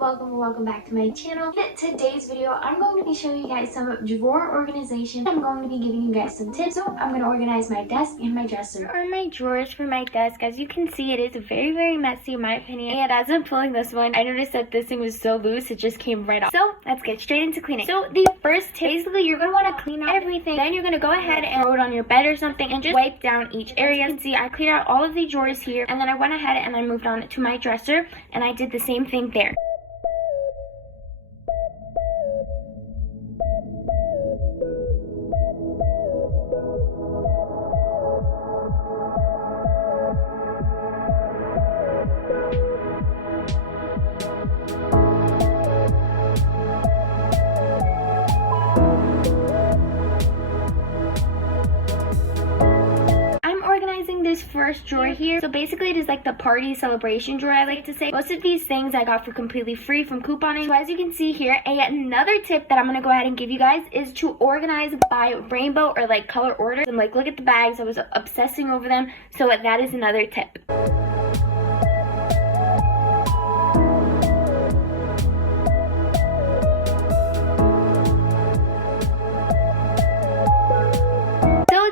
welcome back to my channel. In today's video, I'm going to be showing you guys some drawer organization. I'm going to be giving you guys some tips. So I'm going to organize my desk and my dresser. Here are my drawers for my desk. As you can see, it is very messy in my opinion. And as I'm pulling this one, I noticed that this thing was so loose, it just came right off. So let's get straight into cleaning. So the first tip, basically you're going to want to clean out everything. Then you're going to go ahead and throw it on your bed or something and just wipe down each area. You can see I cleaned out all of the drawers here, and then I went ahead and I moved on to my dresser and I did the same thing there. This first drawer here, so basically it is like the party celebration drawer, I like to say. Most of these things I got for completely free from couponing. So as you can see here, another tip that I'm gonna go ahead and give you guys is to organize by rainbow or like color order. And like, look at the bags, I was obsessing over them, so that is another tip.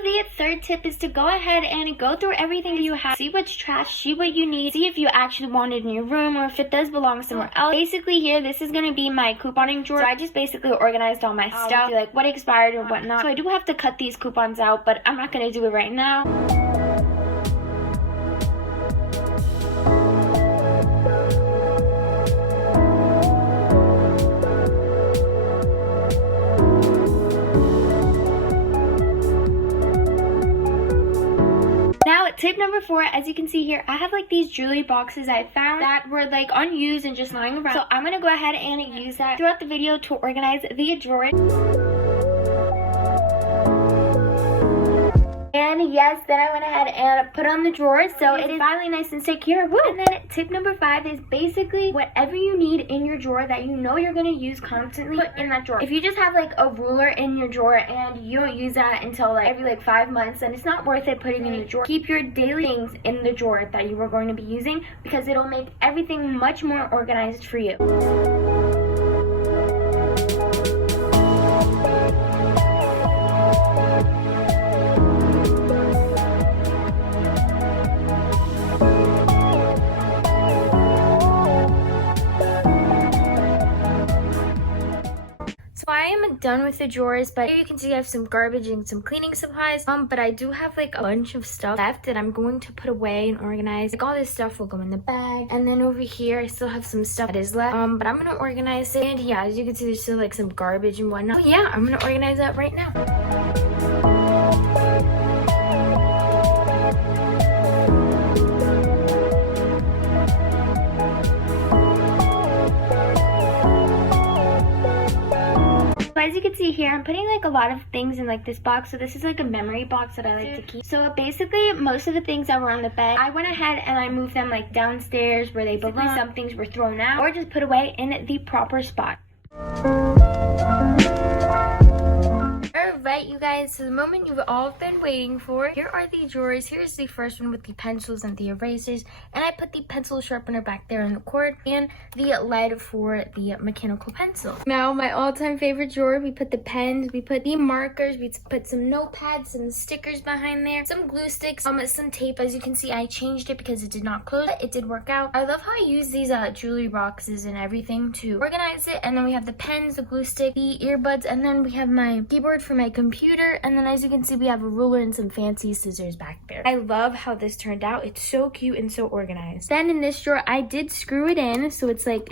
The third tip is to go ahead and go through everything you have, see what's trash, see what you need, see if you actually want it in your room or if it does belong somewhere else. Basically here, this is going to be my couponing drawer. So I just basically organized all my stuff, like what expired or whatnot. So I do have to cut these coupons out, but I'm not going to do it right now. Now, tip number 4, as you can see here, I have like these jewelry boxes I found that were like unused and just lying around. So I'm going to go ahead and use that throughout the video to organize the drawer. And yes, then I went ahead and put on the drawers, so it is finally nice and secure. Woo! And then tip number 5 is basically whatever you need in your drawer that you know you're going to use constantly, put in that drawer. If you just have like a ruler in your drawer and you don't use that until like every 5 months, then it's not worth it putting in your drawer. Keep your daily things in the drawer that you are going to be using, because it'll make everything much more organized for you. I am done with the drawers, but here you can see I have some garbage and some cleaning supplies. But I do have like a bunch of stuff left that I'm going to put away and organize. Like all this stuff will go in the bag, and then over here I still have some stuff that is left. But I'm gonna organize it. And yeah, as you can see, there's still like some garbage and whatnot. So yeah, I'm gonna organize that right now. As you can see here, I'm putting like a lot of things in like this box. So this is like a memory box that I like to keep. So basically most of the things that were on the bed, I went ahead and I moved them like downstairs where they belong. Some things were thrown out or just put away in the proper spot. Alright, you guys, so the moment you've all been waiting for. Here are the drawers. Here's the first one with the pencils and the erasers, and I put the pencil sharpener back there in the cord and the lead for the mechanical pencil. Now, my all-time favorite drawer, we put the pens, we put the markers, we put some notepads, some stickers behind there, some glue sticks, some tape. As you can see, I changed it because it did not close, but it did work out. I love how I use these jewelry boxes and everything to organize it. And then we have the pens, the glue stick, the earbuds, and then we have my keyboard for my computer, and then as you can see, we have a ruler and some fancy scissors back there. I love how this turned out. It's so cute and so organized. Then in this drawer, I did screw it in, so it's like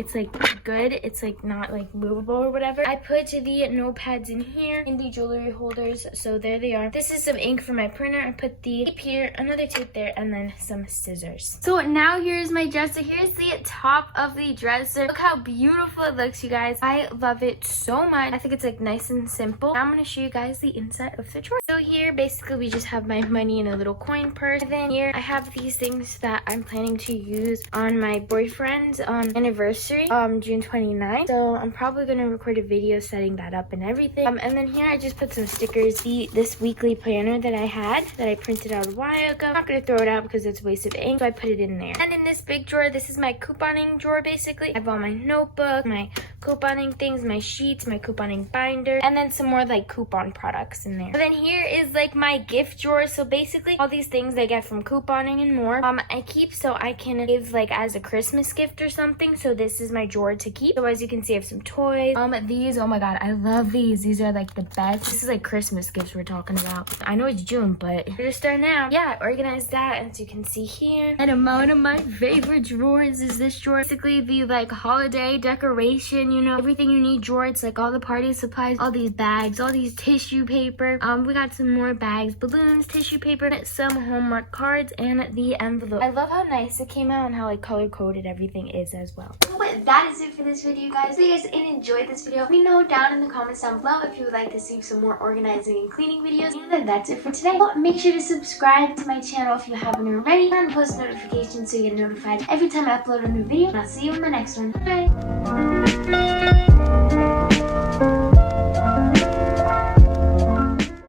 good. It's like not like movable or whatever. I put the notepads in here in the jewelry holders, so there they are. This is some ink for my printer. I put the tape here, another tape there, and then some scissors. So now here's my dresser. Here's the top of the dresser. Look how beautiful it looks, you guys. I love it so much. I think it's like nice and simple. Now I'm gonna show you guys guys the inside of the drawer. So here basically we just have my money in a little coin purse. And then here I have these things that I'm planning to use on my boyfriend's anniversary, June 29th. So I'm probably gonna record a video setting that up and everything. And then here I just put some stickers. This weekly planner that I had that I printed out a while ago. I'm not gonna throw it out because it's a waste of ink, so I put it in there. And in this big drawer, this is my couponing drawer basically. I have all my notebook, my couponing things, my sheets, my couponing binder, and then some more like coupon products in there. And then here is like my gift drawer. So basically all these things I get from couponing and more I keep so I can give like as a Christmas gift or something. So this is my drawer to keep. So as you can see I have some toys. These, oh my god, I love these. These are like the best. This is like Christmas gifts we're talking about. I know it's June, but we're just starting now. Yeah, I organized that as you can see here. And one of my favorite drawers is this drawer. Basically the like holiday decoration, you know, everything you need drawer. It's like all the party supplies, all these bags, all these tissue paper. We got some more bags, balloons, tissue paper, some homework cards, and the envelope. I love how nice it came out and how like color coded everything is as well. But that is it for this video, guys. If you guys enjoyed this video, let me know down in the comments down below if you would like to see some more organizing and cleaning videos. And then that's it for today. Well, make sure to subscribe to my channel if you haven't already, and post notifications so you get notified every time I upload a new video. And I'll see you in the next one. Bye.